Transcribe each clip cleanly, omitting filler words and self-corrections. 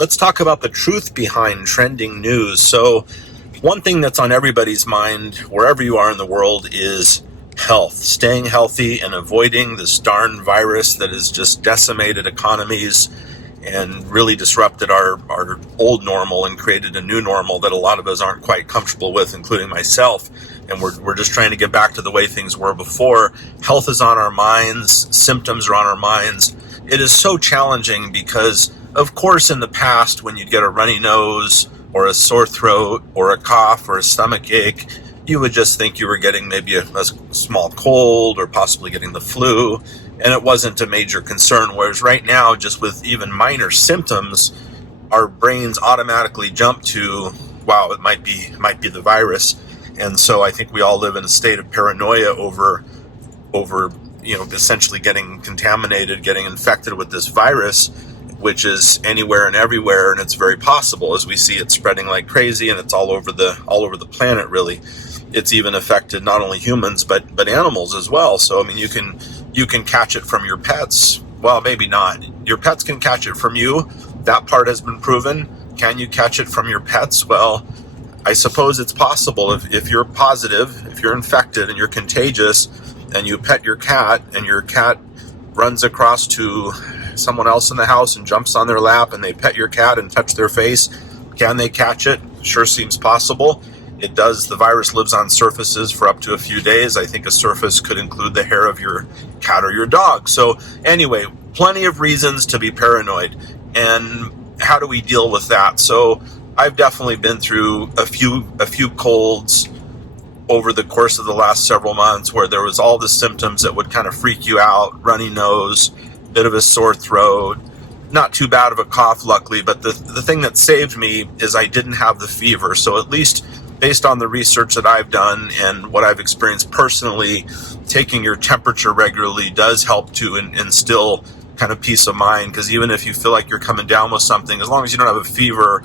let's talk about the truth behind trending news. So one thing that's on everybody's mind, wherever you are in the world, is health, staying healthy and avoiding this darn virus that has just decimated economies and really disrupted our old normal and created a new normal that a lot of us aren't quite comfortable with, including myself. And we're just trying to get back to the way things were before. Health is on our minds. Symptoms are on our minds. It is so challenging because, of course, in the past, when you'd get a runny nose or a sore throat or a cough or a stomach ache, you would just think you were getting maybe a small cold or possibly getting the flu, and it wasn't a major concern. Whereas right now, just with even minor symptoms, our brains automatically jump to, wow, it might be the virus. And so I think we all live in a state of paranoia over essentially getting contaminated, getting infected with this virus, which is anywhere and everywhere, and it's very possible as we see it spreading like crazy, and it's all over the planet. Really, it's even affected not only humans but animals as well. So I mean, you can catch it from your pets. Well, maybe not. Your pets can catch it from you. That part has been proven. Can you catch it from your pets? Well, I suppose it's possible. If you're positive, if you're infected and you're contagious, and you pet your cat and your cat runs across to someone else in the house and jumps on their lap and they pet your cat and touch their face, can they catch it? Sure seems possible. It does. The virus lives on surfaces for up to a few days. I think a surface could include the hair of your cat or your dog. So anyway, plenty of reasons to be paranoid. And how do we deal with that? So I've definitely been through a few colds over the course of the last several months where there was all the symptoms that would kind of freak you out: runny nose, bit of a sore throat, not too bad of a cough, luckily. But the thing that saved me is I didn't have the fever. So at least based on the research that I've done and what I've experienced personally, taking your temperature regularly does help to instill kind of peace of mind. Because even if you feel like you're coming down with something, as long as you don't have a fever,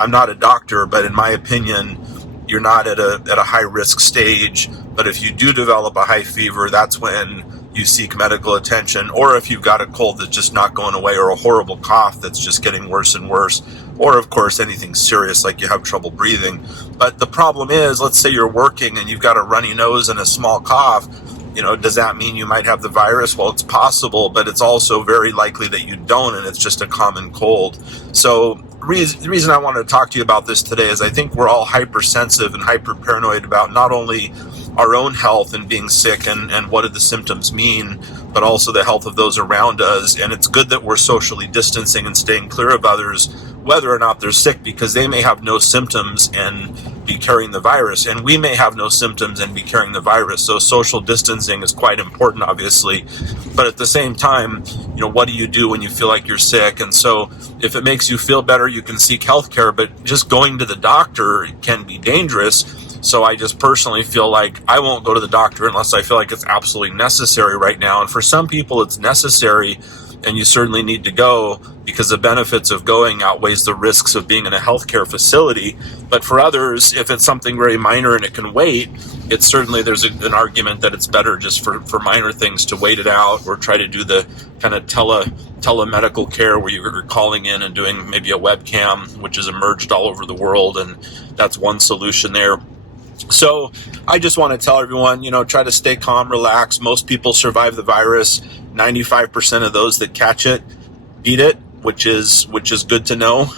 I'm not a doctor, but in my opinion, you're not at a high risk stage. But if you do develop a high fever, that's when you seek medical attention. Or if you've got a cold that's just not going away, or a horrible cough that's just getting worse and worse, or of course anything serious like you have trouble breathing. But the problem is, let's say you're working and you've got a runny nose and a small cough. Does that mean you might have the virus? Well, it's possible, but it's also very likely that you don't, and it's just a common cold. So the reason I wanted to talk to you about this today is I think we're all hypersensitive and hyper paranoid about not only our own health and being sick and what do the symptoms mean, but also the health of those around us. And it's good that we're socially distancing and staying clear of others, whether or not they're sick, because they may have no symptoms and be carrying the virus, and we may have no symptoms and be carrying the virus. So social distancing is quite important, obviously. But at the same time, what do you do when you feel like you're sick? And so if it makes you feel better, you can seek health care, but just going to the doctor can be dangerous. So I just personally feel like I won't go to the doctor unless I feel like it's absolutely necessary right now. And for some people, it's necessary, and you certainly need to go because the benefits of going outweighs the risks of being in a healthcare facility. But for others, if it's something very minor and it can wait, it's certainly, there's an argument that it's better just for minor things to wait it out, or try to do the kind of telemedical care where you're calling in and doing maybe a webcam, which has emerged all over the world, and that's one solution there. So I just want to tell everyone, try to stay calm, relax. Most people survive the virus. 95% of those that catch it beat it, which is good to know.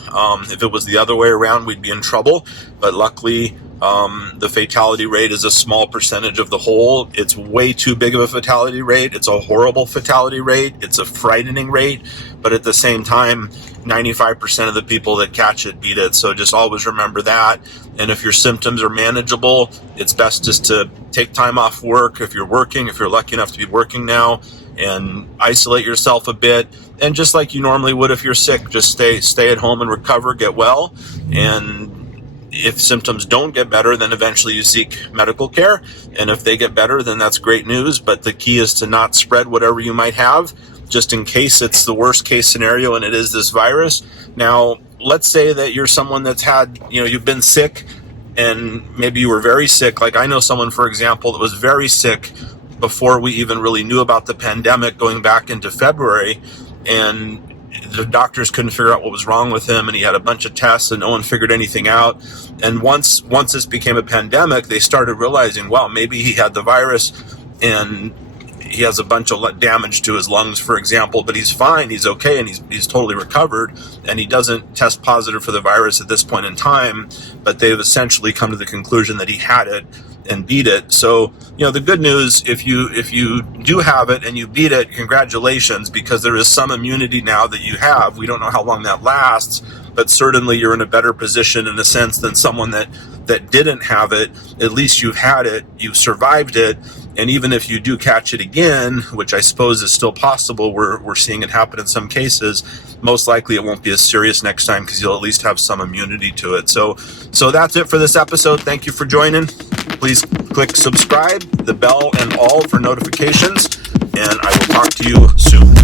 If it was the other way around, we'd be in trouble. But luckily, the fatality rate is a small percentage of the whole. It's way too big of a fatality rate. It's a horrible fatality rate. It's a frightening rate. But at the same time, 95% of the people that catch it beat it. So just always remember that. And if your symptoms are manageable, it's best just to take time off work. If you're working, if you're lucky enough to be working now, and isolate yourself a bit. And just like you normally would if you're sick, just stay at home and recover, get well. And if symptoms don't get better, then eventually you seek medical care. And if they get better, then that's great news. But the key is to not spread whatever you might have, just in case it's the worst case scenario and it is this virus. Now, let's say that you're someone that's had, you've been sick, and maybe you were very sick. Like I know someone, for example, that was very sick before we even really knew about the pandemic, going back into February. And the doctors couldn't figure out what was wrong with him, and he had a bunch of tests and no one figured anything out. And once this became a pandemic, they started realizing, well, maybe he had the virus and he has a bunch of damage to his lungs, for example, but he's fine, he's okay, and he's totally recovered, and he doesn't test positive for the virus at this point in time. But they've essentially come to the conclusion that he had it and beat it. So, the good news, if you do have it and you beat it, congratulations, because there is some immunity now that you have. We don't know how long that lasts, but certainly you're in a better position in a sense than someone that didn't have it. At least you've had it, you've survived it, and even if you do catch it again, which I suppose is still possible, we're seeing it happen in some cases, most likely it won't be as serious next time because you'll at least have some immunity to it. So that's it for this episode. Thank you for joining. Please click subscribe, the bell and all for notifications, and I will talk to you soon.